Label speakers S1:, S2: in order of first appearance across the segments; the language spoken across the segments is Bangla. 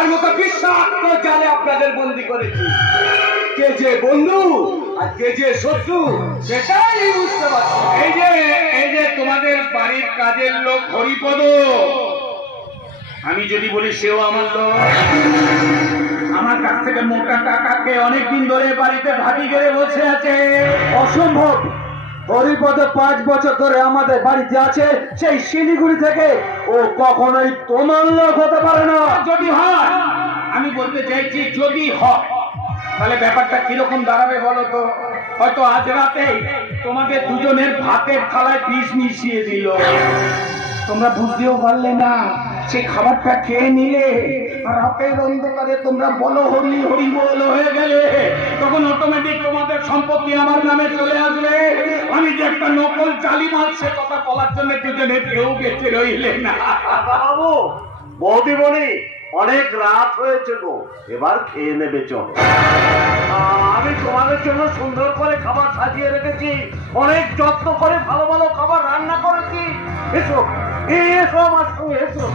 S1: মশার মতো বিশ্বাত্ম জালে আপনাদের বন্দি করেছি। কে যে বন্ধু আর কে যে শত্রু সেটাই বুঝতে পারছি।
S2: এই যে এই যে তোমাদের বাড়ির কাজের লোক হরিপদ আমি যদি বলি সেও আমার লোক। আমার কাছ থেকে মোটা টাকাকে অনেকদিন ধরে বাড়িতে ভাবি গেড়ে বসে আছে।
S1: অসম্ভব। হরিপদ পাঁচ বছর ধরে আমাদের বাড়িতে আছে, সেই শিলিগুড়ি থেকে ও কখনোই তোমার লোক হতে পারে না।
S2: যদি হয়, আমি বলতে চাইছি যদি হয়, তাহলে ব্যাপারটা কীরকম দাঁড়াবে বলো তো? হয়তো আজ রাতে তোমাদের দুজনের ভাতের থালায় বিষ মিশিয়ে দিল। তোমরা বুঝতেও পারলে না সেই খাবারটা খেয়ে নিলে। রাতের অন্ধকারে তোমরা বলো, হরি হরি বল হয়ে গেলে তখন অটোমেটিক তোমাদের সম্পত্তি আমার নামে চলে আসবে। আমি যে একটা নকল চালি মাল সে কথা বলার জন্য দুজনে কেউ বেঁচে রইলে না।
S3: বাবু বৌদিমণি অনেক রাত হয়েছে গো, এবার খেয়ে নেবে চলো। আমি তোমাদের জন্য সুন্দর করে খাবার সাজিয়ে রেখেছি, অনেক যত্ন করে ভালো ভালো খাবার রান্না করেছি। এসো এসো আমার সঙ্গে এসো।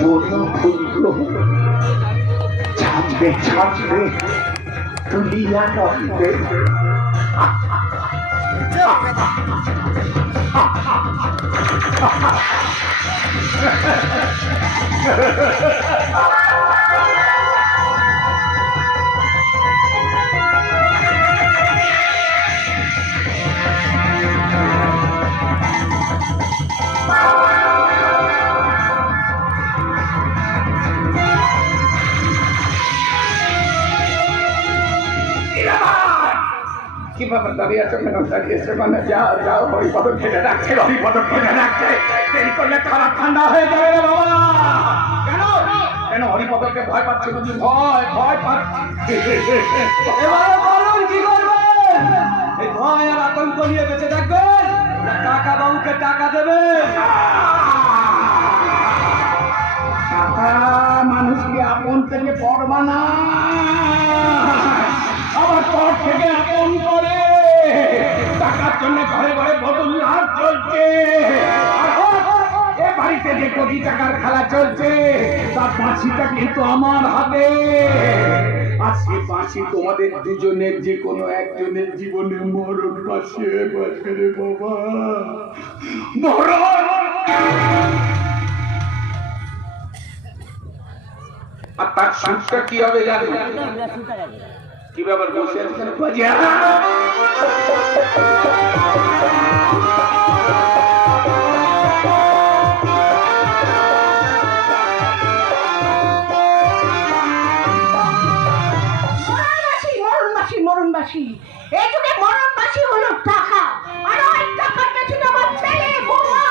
S2: 모든 분도 잠배 잠배 들리야 나는데 ছাড়বে ছাড়বে তুলিয়া নবে কি ব্যাপার দাঁড়িয়ে আছে কেন? দাঁড়িয়েছে মানে যাও যাও হরিপদ খেলে রাখছে হরিপদ খেলে রাখছে। দেরি করলে খাবার ঠান্ডা হয়ে যাবে রে বাবা। কেন? কেন হরিপদকে ভয় পাচ্ছে? বুঝি ভয় ভয় পাচ্ছে।
S1: এবারে বলুন কি করবেন? এই ভয় আর আতঙ্ক নিয়ে বেঁচে থাকবেন। টাকা বাবুকে টাকা দেবেন।
S2: টাকা মানুষকে আপন থেকে পর বানায় আবার পর থেকে জন্য ঘরে ঘরে বদল লাভ চলছে। এ বাড়িতে যে কোটি টাকার খেলা চলছে, তার পাঁচিটা কিন্তু আমার হাতে। আর সে পাঁচি তোমাদের দুজনের, যে কোনো একজনের জীবনে মরণ পাশে বসে রে বাবা। মরণ! আর তার সুখটা কি হবে জানো? কি ব্যাপার বসে আছেন বাজিয়া
S4: মরণবাসী মরণবাসী মরণবাসী এই যুগে মরণবাসী হলো টাকা। আর ওই টাকার পেছনে আমার ছেলে বৌমা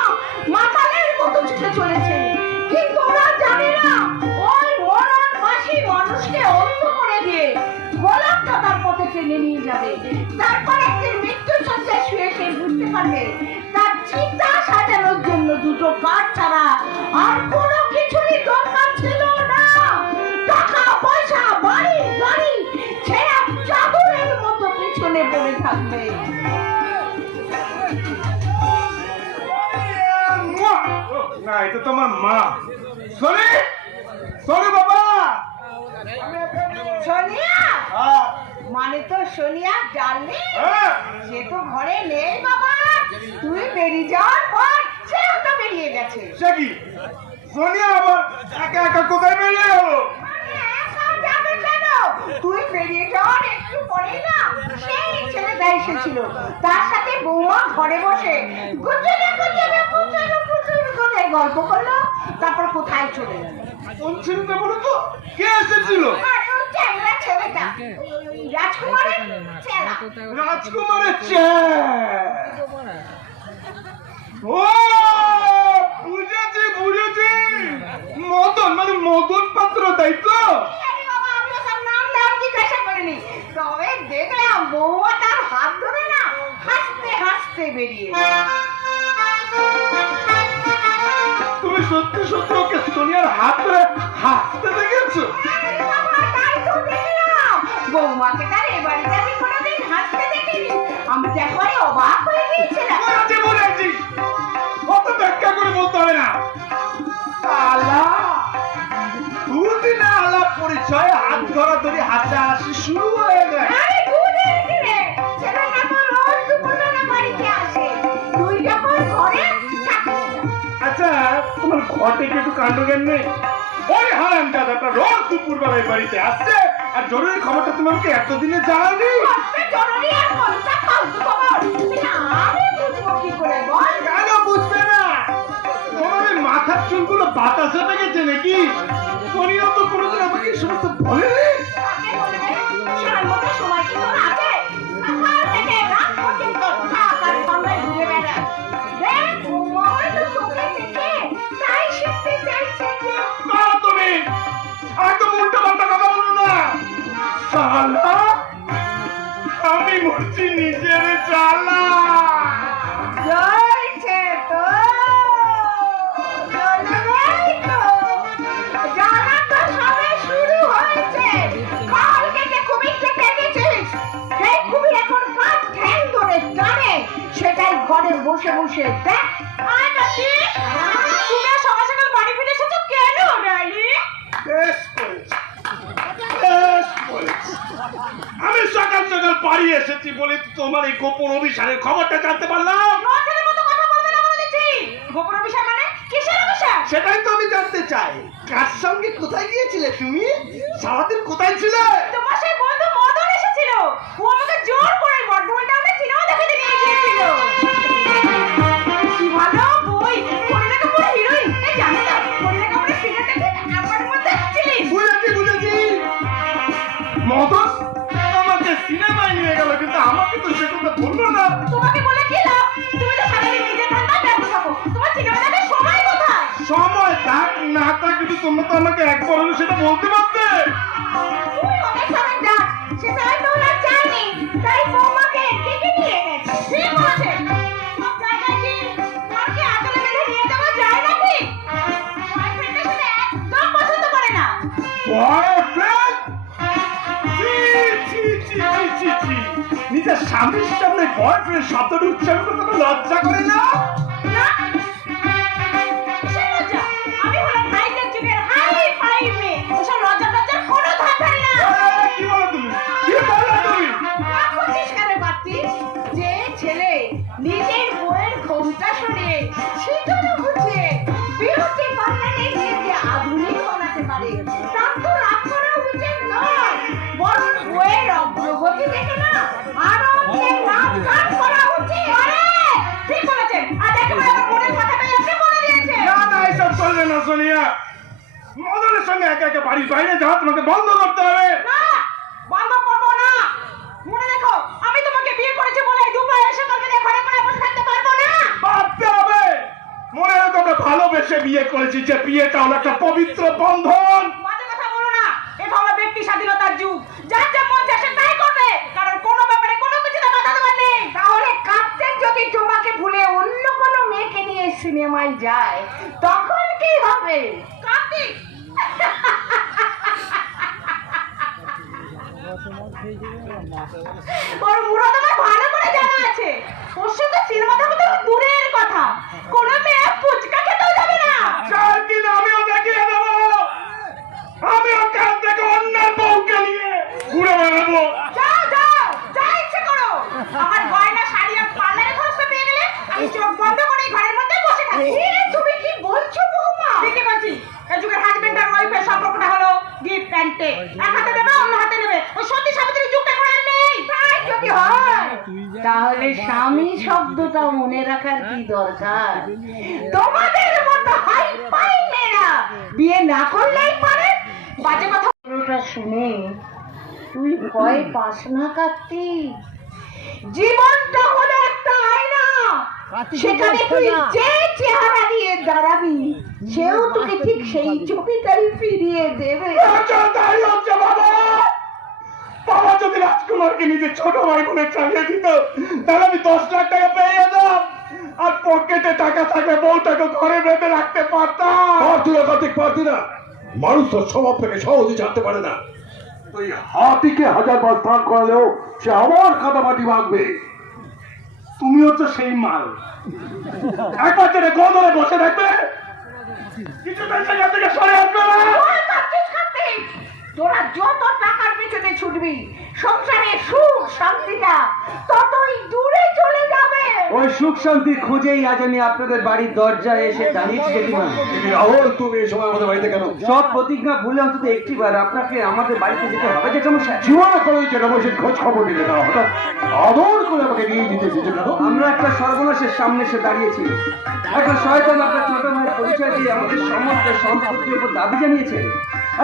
S4: মাতালের মতো ছুটে চলেছে। টেনে নিয়ে যাবে। তারপর একদিন মৃত্যু সজ্জায় শুয়ে সে বুঝতে পারবে। তার চিন্তা সাজানোর জন্য দুটো কাঠ ছাড়া আর কোনো কিছুরই দরকার ছিল না। টাকা পয়সা বাড়ি গাড়ি ছেঁড়া চাদরের মতো পিছনে পড়ে থাকবে।
S2: না এটা তোমার মা। সরি সরি বাবা!
S4: সোনিয়া!
S2: হ্যাঁ,
S4: মানে তো সোনিয়া ডাললি
S2: হ্যাঁ।
S4: সে তো ঘরে নেই বাবা। তুই বেরিয়ে যাওয়ার পর সেও তো বেরিয়ে গেছে।
S2: সে কি? সোনিয়া আবার একা একা কোথায় বেরিয়ে গেল?
S4: কেন? তুই বেরিয়ে যাওয়ার একটু পরেই না সেই ছেলেটা এসেছিল। তার সাথে বৌমা ঘরে বসে গুজরে গুজরে গুজরে গুজরে করে গল্প করল তারপর কোথায় চলে গেল?
S2: কোন ছেলেটা বলো তো? কে এসেছিল?
S4: আর রাজকুমারের
S2: ও, বুঝেছি বুঝেছি। মদন মানে মদন পাত্র, তাই তো?
S4: হাসতে বেরিয়ে তুমি
S5: সত্যি সত্যি ওকে সোনিয়ার হাত ধরে হাসতে দেখেছ?
S4: বৌমাকে তার এ বাড়িতে আমি কোনোদিন হাসতে দেখিনি। আমি তো একবারে অবাক হয়ে গিয়েছিলাম।
S5: বলেছি বলেছি অত ব্যাখ্যা করে বলতে হবে না। আলা দুদিন আলাপ পরিচয় হাত ধরা ধরে হাসাহাসি শুরু হয়ে
S4: ঘরে না।
S5: আচ্ছা তোমার ঘটে কি একটু কাণ্ড জ্ঞান নেই? ওই হারাম দাদাটা রোজ দুপুর বেলায় বাড়িতে আসছে। আর জরুরি খবরটা তুমি আমাকে এতদিনে জানানি
S4: জরুরি আর কোনটা ফালতু খবর? আমি বুঝব কি করে বল।
S5: কেন বুঝবে না? তোমার মাথার চুলগুলো বাতাসে গেছে নাকি? সোনিয়া তো কোনোদিন আমাকে সমস্ত বলেনি?
S4: কাকে বলবে সময় মতো ঠ্যাং ধরে টানে। সেটাই ঘরে বসে বসে দেখ আয় কাকি তুমি আর সকাল সকাল বাড়ি ফিরে এসেছ কেন ডালি
S5: বেশ করেছি বেশ করেছি আমি সকাল সকাল বাড়ি এসেছি বলে তোমার এই গোপন অভিসারের খবরটা জানতে পারলাম।
S4: গোপন বিষয় মানে কিসের বিষয়
S5: সেটাই তো আমি জানতে চাই। কার সঙ্গে কোথায় গিয়েছিলে তুমি? সারাদিন কোথায় ছিলে?
S4: তোমার সেই বন্ধু মদন এসেছিল। ও আমাকে জোর
S5: কিন্তু আমাকে তো সে কথা বলল না।
S4: তোমাকে বলে কি লাভ? তুমি তো সারাদিন নিজের ধান্দায় ব্যস্ত থাকো। তোমার সিনেমা দেখার সময় কোথায়?
S5: সময় থাক না থাক কিন্তু তোমরা তো আমাকে একবার হলে সেটা বলতে পারতে নিজের স্বামীর সামনে বয়ফ্রেন্ড শব্দটা উচ্চারণ করতে আমার লজ্জা করে না?
S4: না। কিসের লজ্জা? আমি হলাম হাইটেক
S5: সঙ্গে একা একা বাড়ির বাইরে যাওয়া তোমাকে বন্ধ করতে হবে।
S4: বন্ধ করব না। মনে রেখো আমি তোমাকে বিয়ে করেছি বলে দুপুরে এসে কালকে ঘরে ঘরে বসে থাকতে পারব না।
S5: ভাবতে হবে। মনে তোমরা ভালোবেসে বিয়ে করেছি যে বিয়েটা হলো একটা পবিত্র বন্ধন।
S4: বাজে কথা বলো না এটা হলো ব্যক্তি স্বাধীনতার যুগ। যার যা মন চায় সে তাই করবে। কারণ কোনো ব্যাপারে কোনো কিছুতে বাধা দেওয়ার নেই। তাহলে কাপ্তেন যদি তোমাকে ভুলে অন্য কোনো মেয়েকে নিয়ে সিনেমায় যায় তখন কি হবে? কার্তিক ওর মুড়ো তোমার ভালো করে জানা আছে। ওর সঙ্গে সিনেমা দেখা তো দূরের কথা কোনো মেয়ে ফুচকা খেতেও যাবে না
S5: চার দিন আমিও দেখিয়ে দেবো আমিও কাল থেকে অন্য বউকে নিয়ে ঘুরে বেড়াবো
S4: যাও যাও যা ইচ্ছে করো আমার গয়না শাড়ি আর পার্লারে খরচা পেয়ে গেলে আমি চোখ বন্ধ করে এই ঘরের মধ্যে বসে থাকি তুমি কি বলছো বৌমা ঠিকই বলছি এই যুগের হাজবেন্ড আর ওয়াইফের সম্পর্কটা হলো গিফট অ্যান্ড টেক এক হাতে দেবে অন্য হাতে নেবে ওই সত্যি সাবিত্রী যুগটা এখন আর নেই তাই যদি হয় তাহলে স্বামী শব্দটা মনে রাখার কি দরকার? তোমাদের মতো হাই ফাই মেয়েরা বিয়ে না করলেই পারে? বাজে কথা পুরোটা শুনে। তুই ভয় পাস না কার্তিক জীবনটা হলো একটা আয়না। সেখানে তুই যে চেহারা নিয়ে দাঁড়াবি সেও তোকে ঠিক সেই ছবিটাই ফিরিয়ে দেবে।
S5: বাবা! রাজকুমারকে নিজের ছোট ভাই বলে চালিয়ে দিত। তাহলে আমি দশ লাখ টাকা পেয়ে যেতাম। আর পকেটে টাকা থাকে বউটাকে ঘরে বেঁধে রাখতে পারতাম।
S6: পারতি না কার্তিক পারতি না। মানুষ তো স্বভাব থেকে সহজে জানতে পারে না।
S1: তুই হাতিকে হাজার বার স্নান করালেও সে আবার কাদামাটি মাখবে
S5: তুমি হচ্ছে সেই মাল। একবার যেটা গদরে বসে থাকবে সেখান থেকে সরে আসবে না?
S4: তোরা যত টাকার পেছনে ছুটবি সংসারে সুখ শান্তিটা ততই দূরে চলে যাবে।
S1: ওই সুখ শান্তি খুঁজেই আজ আমি আপনাদের বাড়ির দরজায় এসে দাঁড়িয়েছি জেঠিমা
S6: তুমি রাহুল তুমি এই সময় আমাদের বাড়িতে কেন?
S1: সব প্রতিজ্ঞা ভুলে অন্তত একটিবার আপনাকে আমাদের বাড়িতে যেতে হবে জেঠামশাই
S6: জীবনে করে জেনাবসের খোঁজ খবর নিলে না হঠাৎ আদর করে আমাকে নিয়ে যেতে এসেছ কেন?
S1: আমরা একটা সর্বনাশের সামনে এসে দাঁড়িয়েছি। একটা শয়তান আপনার ছোট ভাইয়ের পরিচয় দিয়ে আমাদের সমস্ত সম্পত্তির উপর দাবি জানিয়েছে।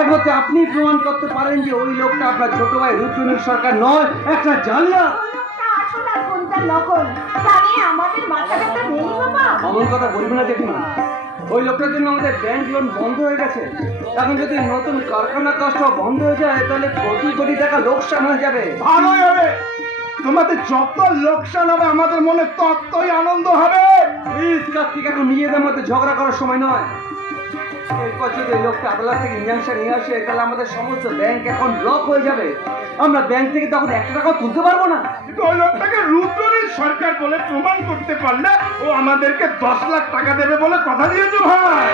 S1: একমাত্র আপনি প্রমাণ করতে পারেন যে ওই লোকটা আপনার ছোট ভাই রুদ্রনীল সরকার নয় একটা জালিয়া
S4: কোনটা আসল আর কোনটা নকল তা নিয়ে আমাদের মাথা ব্যথা নেই বাবা।
S1: অমন কথা বলবে না জেঠিমা ওই লোকটার জন্য আমাদের ব্যাংক লোন বন্ধ হয়ে গেছে। এখন যদি নতুন কারখানা কাজটা বন্ধ হয়ে যায় তাহলে কোটি কোটি টাকা লোকসান হয়ে যাবে।
S5: ভালোই হবে। তোমাদের যত লোকসান হবে আমাদের মনে ততই আনন্দ হবে।
S1: প্লিজ কার্তিক এখন নিজেদের মধ্যে ঝগড়া করার সময় নয়। এরপর যদি ওই লোকটা আদালত থেকে ইঞ্জাংশন নিয়ে আসে তাহলে আমাদের সমস্ত ব্যাংক এখন ব্লক হয়ে যাবে। আমরা ব্যাংক থেকে তখন একটা টাকাও তুলতে পারব না।
S5: কিন্তু ওই লোকটাকে রুদ্রনীল সরকার বলে প্রমাণ করতে পারলে ও আমাদেরকে দশ লাখ টাকা দেবে বলে কথা দিয়েছ ভাই।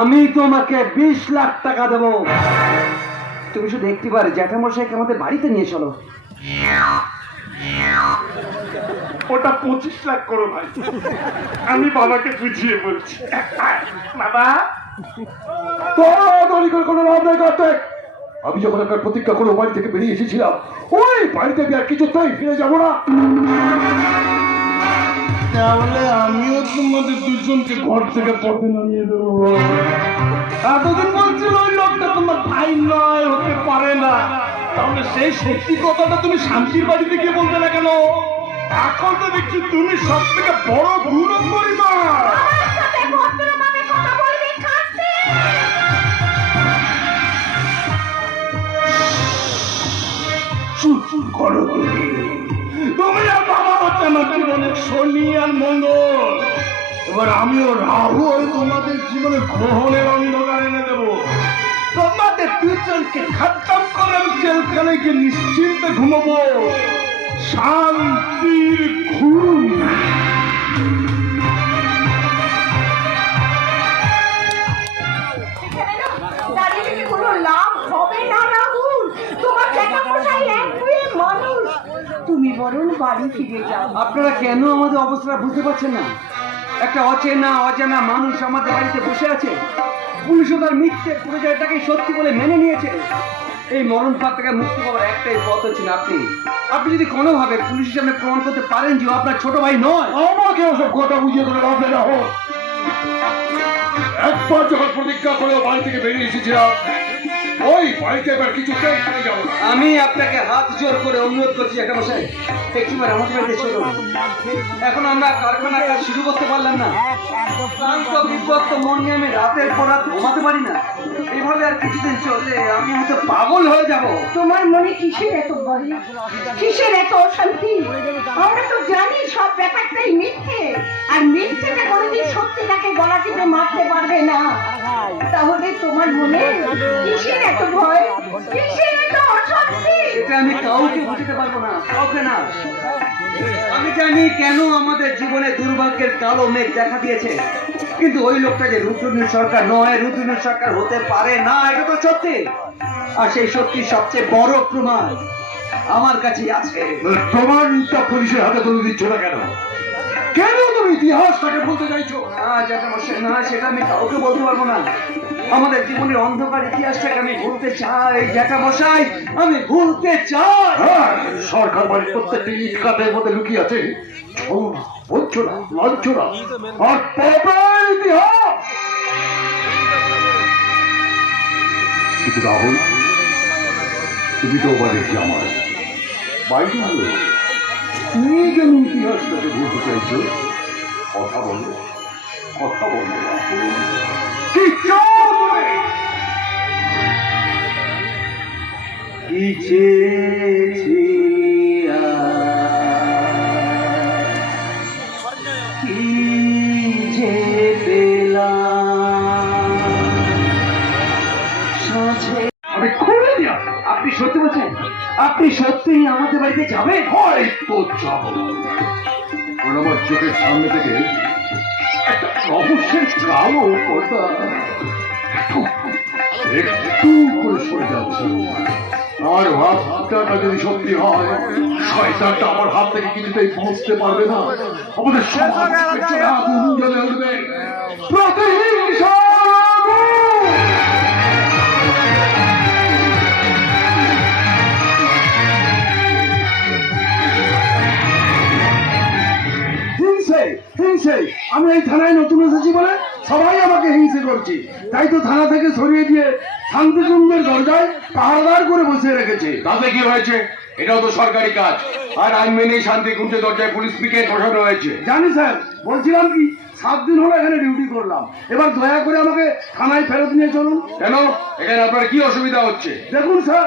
S1: আমি তোমাকে বিশ লাখ টাকা দেবো। তুমি শুধু একটিবার জ্যাঠামশাইকে আমাদের বাড়িতে নিয়ে চলো।
S5: ওটা পঁচিশ লাখ করো ভাই। আমি বাবাকে বুঝিয়ে বলছি। বাবা।
S6: দৌড়াদৌড়ি করে কোনো লাভ নেই কার্তিক। আমি যখন একটা প্রতিজ্ঞা করে বাড়ি থেকে বেরিয়ে এসেছিলাম ওই বাড়িতে আমি আর কিছুতেই ফিরে যাব না।
S5: তাহলে আমিও তোমাদের দুজনকে ঘর থেকে পথে নামিয়ে দেবো। এতদিন বলছিল ওই লোকটা তোমার ভাই নয় হতে পারে না। তাহলে সেই সত্যি কথাটা তুমি শান্তির বাড়িতে গিয়ে বলবে না কেন? এখন তো দেখছি তুমি সব থেকে বড় দু নম্বরই মা
S4: আমার সাথে ভদ্রভাবে কথা বলবি কার্তিক
S5: চুপ চুপ করো আমিও রাহু তোমাদের জীবনে গ্রহণের দেব তোমাদের দুজনকে খতম করে আমি জেলখানে গিয়ে নিশ্চিন্তে ঘুমাবো। শান্তির ঘুম।
S4: এখানে না দাঁড়িয়ে থেকে কোনো লাভ হবে না রাহুল। তোমার জ্যাঠামশাই একগুয়ে মানুষ। তুমি বরং বাড়ি ফিরে যাও।
S1: আপনারা কেন আমাদের অবস্থা বুঝতে পারছেন না? একটা অচেনা, অজানা মানুষ আমাদের বাড়িতে বসে আছে। পুলিশও তার মিথ্যে পরিচয়টাকে সত্যি বলে মেনে নিয়েছে। এই মরণ ফাঁদ থেকে মুক্তি পাওয়ার একটাই পথ হচ্ছেন আপনি। আপনি যদি কোনোভাবে পুলিশের সামনে প্রমাণ করতে পারেন যে আপনার ছোট ভাই নয়,
S6: আমাকে ওসব কথা বুঝিয়ে করে লাভ নেই, রাহুল। একবার যখন প্রতিজ্ঞা করে বাড়ি থেকে বেরিয়ে এসেছিলাম ওই বাড়িতে এবার কিছুতেই ফিরে যাব
S1: আমি আপনাকে হাত জোর করে অনুরোধ করছি একটা মশাই একটিবার আমাদের বাড়িতে চলুন। এখন আমরা কারখানার কাজ শুরু করতে পারলাম না। ক্লান্ত বিভক্ত মন নিয়ে আমি রাতের পর রাত ঘুমাতে পারি না। এভাবে আর কিছুদিন চললে আমি হয়তো পাগল হয়ে যাব।
S4: তোমার মনে কিসের এত ভয়? কিসের এত অশান্তি? আমরা তো জানি সব ব্যাপারটাই মিথ্যে। আর মিথ্যেটা কোনোদিন সত্যিটাকে গলা টিপে মারতে পারবে না। তাহলে তোমার মনে কিসের এত ভয়? কিসের এত অশান্তি?
S1: এটা আমি কাউকে বুঝতে পারব না কাউকে না। আমি জানি কেন আমাদের জীবনে দুর্ভাগ্যের কালো মেঘ দেখা দিয়েছে কিন্তু ওই লোকটা যে রুদ্রনীল সরকার নয় রুদ্রনীল সরকার হতে পারে না এটা তো সত্যি। আর সেই সত্যি সবচেয়ে বড় প্রমাণ আমার কাছে আছে।
S6: প্রমাণটা পুলিশের হাতে তুলে দিচ্ছ না কেন? কেন তুমি ইতিহাসটাকে বলতে চাইছো?
S1: না সেটা আমি কাউকে বলতে পারব না। আমাদের জীবনের অন্ধকার ইতিহাসটাকে আমি ভুলতে চাই জ্যাঠা মশাই আমি ভুলতে চাই।
S6: হ্যাঁ, সরকার বাড়ির প্রত্যেকটি ইট কাঠের মধ্যে লুকিয়ে আছে। ছলনা বঞ্চনা লাঞ্ছনা আর পাপের ইতিহাস! কিন্তু রাহুল তুমি তো বাড়িতে আমার বাইরে তুমি কেন ইতিহাসটাকে ভুলতে চাইছো কথা বলো কথা বলো কি
S1: আপনি সত্যি বলছেন? আপনি সত্যি আমাদের বাড়িতে যাবেন?
S3: হয়তো যাব। কারণ আমার চোখের সামনে থেকে একটা রহস্যের কালো পর্দা একটু করে সরে যাচ্ছে। আর ভাবটাটা যদি সত্যি হয় শয়তানটা আমার হাত থেকে কিছুতেই পৌঁছতে পারবে না। আমাদের সমাজ পেছনে আগুন জ্বলে উঠবে। প্রতিহিংসা
S7: করছে। তাই তো থানা থেকে সরিয়ে দিয়ে শান্তিকুঞ্জের দরজায় পাহাড়দার করে বসিয়ে রেখেছে।
S3: তাতে কি হয়েছে? এটাও তো সরকারি কাজ। আর আইন মেনেই শান্তি কুঞ্জে দরজায় পুলিশ পিকেট বসানো হয়েছে।
S7: জানি স্যার, বলছিলাম কি, সাত দিন হলো এখানে ডিউটি করলাম। এবার দয়া করে আমাকে থানায় ফেরত নিয়ে চলুন।
S3: কেন? এখানে আপনার কি অসুবিধা হচ্ছে?
S7: দেখুন স্যার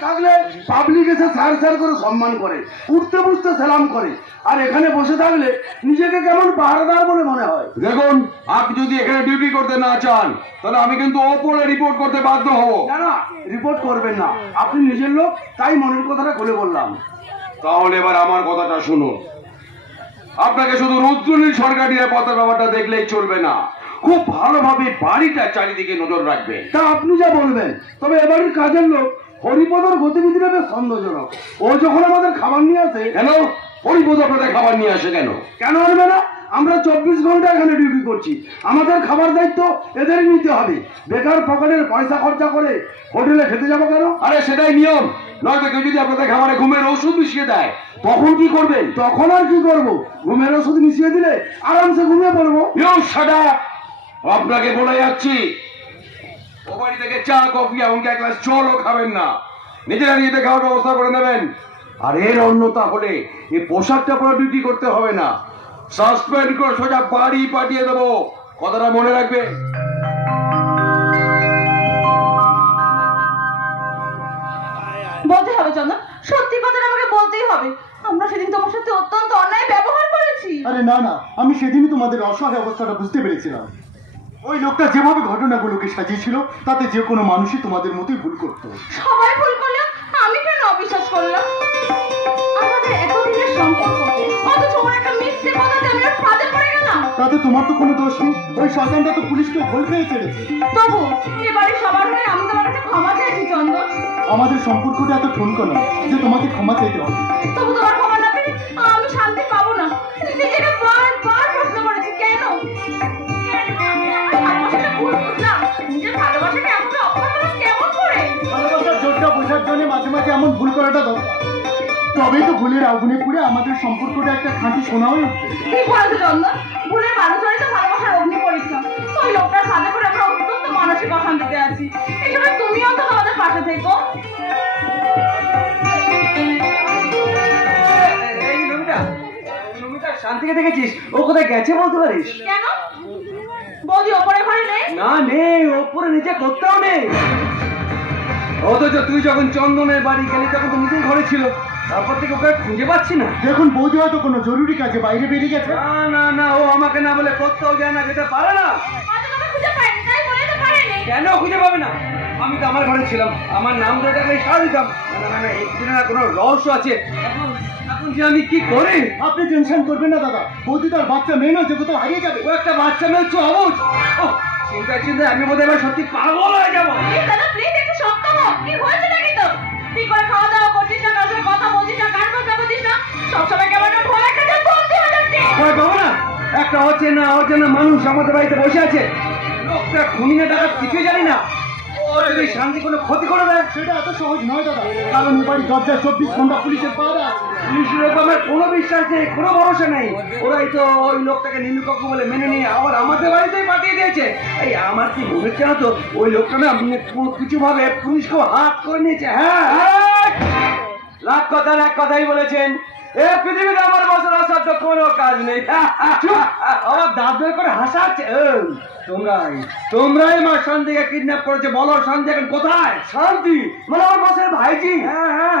S7: থাকলে পাবলিক এসে স্যার স্যার করে সম্মান করে উঠতে বুঝতে সালাম করে আর এখানে বসে থাকলে নিজেকে কেমন পাহাড়দার বলে মনে হয়?
S3: দেখুন আপনি যদি এখানে ডিউটি করতে না চান তাহলে আমি কিন্তু ওপরে রিপোর্ট করতে বাধ্য হব।
S7: না না রিপোর্ট করবেন না। আপনি নিজের লোক তাই মনের কথাটা খুলে বললাম।
S3: তাহলে এবার আমার কথাটা শুনুন। আপনাকে শুধু রুদ্রনীল সরকার নিরাপত্তার ব্যাপারটা দেখলেই চলবে না। খুব ভালোভাবে বাড়িটা চারিদিকে নজর রাখবেন।
S7: তা আপনি যা বলবেন তবে এবারের কাজের লোক হরিপদর গতিবিধিটা বেশ সন্দেহজনক। ও যখন আমাদের খাবার নিয়ে আসে
S3: কেন? পরিবোধ আপনাদের খাবার নিয়ে আসে কেন?
S7: কেন আনবে না? আমরা চব্বিশ ঘণ্টা এখানে ডিউটি করছি। আমাদের খাবার দায়িত্ব এদেরই নিতে হবে। বেকার পকেটের পয়সা খরচা করে হোটেলে খেতে যাব কেন?
S3: আরে সেটাই নিয়ম। নয়তো কেউ যদি আপনাদের খাবারে ঘুমের ওষুধ মিশিয়ে দেয় তখন কি করবেন?
S7: তখন আর কি করব? ঘুমের ওষুধ মিশিয়ে দিলে আরামসে ঘুমিয়ে পড়ব।
S3: আপ! আপনাকে বলে যাচ্ছি ও বাড়ি থেকে চা কফি এমনকি এক গ্লাস জলও খাবেন না। নিজেরা নিজেদের খাওয়ার ব্যবস্থা করে নেবেন। আর এর অন্যতা হলে এই পোশাকটা পরে ডিউটি করতে হবে না। সাসপেন্ড করে সোজা বাড়ি পাঠিয়ে দেবো। কথাটা মনে রাখবে?
S8: বলতে হবে চন্দন সত্যি কথাটা আমাকে বলতেই হবে। আমরা সেদিন তোমার সাথে অত্যন্ত অন্যায় ব্যবহার করেছি।
S9: আরে না না আমি সেদিনই তোমাদের অসহায় অবস্থাটা বুঝতে পেরেছিলাম। ওই লোকটা যেভাবে ঘটনাগুলোকে সাজিয়েছিল তাতে যে কোনো মানুষই তোমাদের মতোই ভুল করতো।
S8: সবাই ভুল করল? আমি কেন অবিশ্বাস করলাম? আমাদের এতদিনের সম্পর্ক অথচ ওর একটা মিথ্যে কথাতে আমি ওর ফাঁদে পড়ে গেলাম।
S9: তাতে তোমার তো কোনো দোষ নেই। ওই শয়তানটা তো পুলিশকে ভুল পেয়ে ছেড়েছে
S8: তবু এবারে সবার হয়ে আমি তোমার কাছে ক্ষমা চাইছি চন্দন
S9: আমাদের সম্পর্কটা এত ঠুনকো না যে তোমাকে ক্ষমা চাইতে হবে।
S8: তবু তোমার ক্ষমা না পেলে আমি শান্তি পাবো না। নিজেকে বারবার এমন
S9: ভুল করাটা দরকার। তবেই তো ভুলের আগুনে পুড়ে আমাদের সম্পর্কটা একটা খাঁটি সোনা হয়ে উঠবে
S8: ঠিক বলেছ চন্দন ভুলের মানুষেরই তো ভালোবাসার অগ্নি পরীক্ষা ওই লোকটার সাথে করে আমরা অত্যন্ত মানসিক অশান্তিতে আছি। এই সময় তুমি অন্তত আমাদের পাশে থেকো।
S1: শান্তিকে দেখেছিস? ও কোথায় গেছে বলতে পারিস?
S8: কেন? বৌদি ওপরে ঘরে নেই?
S1: না নেই ওপরে নিচে কোথাও নেই। অথচ তুই যখন চন্দনের বাড়ি গেলি তখন তো নিজেই ঘরে ছিল। তারপর থেকে ওকে খুঁজে পাচ্ছি না।
S9: দেখুন বৌদি হয়তো কোনো জরুরি কাজে বাইরে বেরিয়ে গেছে।
S1: না না না ও আমাকে না বলে কোথাও যায় না যেতে পারে না।
S8: হয়তো তোকে খুঁজে পাইনি তাই বলে তো পারেনি
S1: কেন খুঁজে পাবে না? আমি তো আমার ঘরে ছিলাম আমার নাম ধরে ডাকলে সারা দিতাম। না না না এর না কোনো রহস্য আছে। এখন এখন যে আমি কি করি?
S9: আপনি টেনশন করবেন না দাদা। বৌদি তার বাচ্চা মেয়ে নয় যে কোথাও হারিয়ে যাবে।
S1: ও একটা বাচ্চা মেয়ে হচ্ছে অবুঝ ও চিন্তায় চিন্তায় আমি বোধহয় এবার সত্যি পাগল হয়ে যাব।
S8: দাদা প্লিজ একটু একটা ভয় একটা বলতে হয়ে
S1: ভয় পাবো না একটা হচ্ছে না মানুষ আমাদের বাড়িতে বসে আছে। লোকটা খুনি না টাকা কিছুই জানি না। শান্তি কোনো ক্ষতি করে দেয়,
S9: সেটা এত সহজ নয় দাদা। কারণ এ দরজায় চব্বিশ ঘণ্টা পুলিশের পাহারা আছে।
S1: কোনো বিশ্বাস নেই কোনো ভরসা নেই। ওরাই তো ওই লোকটাকে নিন্দুকক্ষ বলে মেনে নিয়ে আবার আমাদের বাড়িতেই পাঠিয়ে দিয়েছে। এই আমার কি মনে হচ্ছে না তো? ওই লোকটা না উম, কোনো কিছু ভাবে পুলিশকেও হাত করে নিয়েছে। হ্যাঁ হ্যাঁ। লাখ কথার এক কথাই বলেছেন। এ পৃথিবীতে আমার বছর আসার তো কোনো কাজ নেই! আমার দাঁত বের করে হাসাচ্ছে। তোমরাই তোমরাই মা শান্তিকে কিডন্যাপ করেছে। বলো শান্তি এখন কোথায়? শান্তি? মানে আমার বছর ভাইজি। হ্যাঁ হ্যাঁ।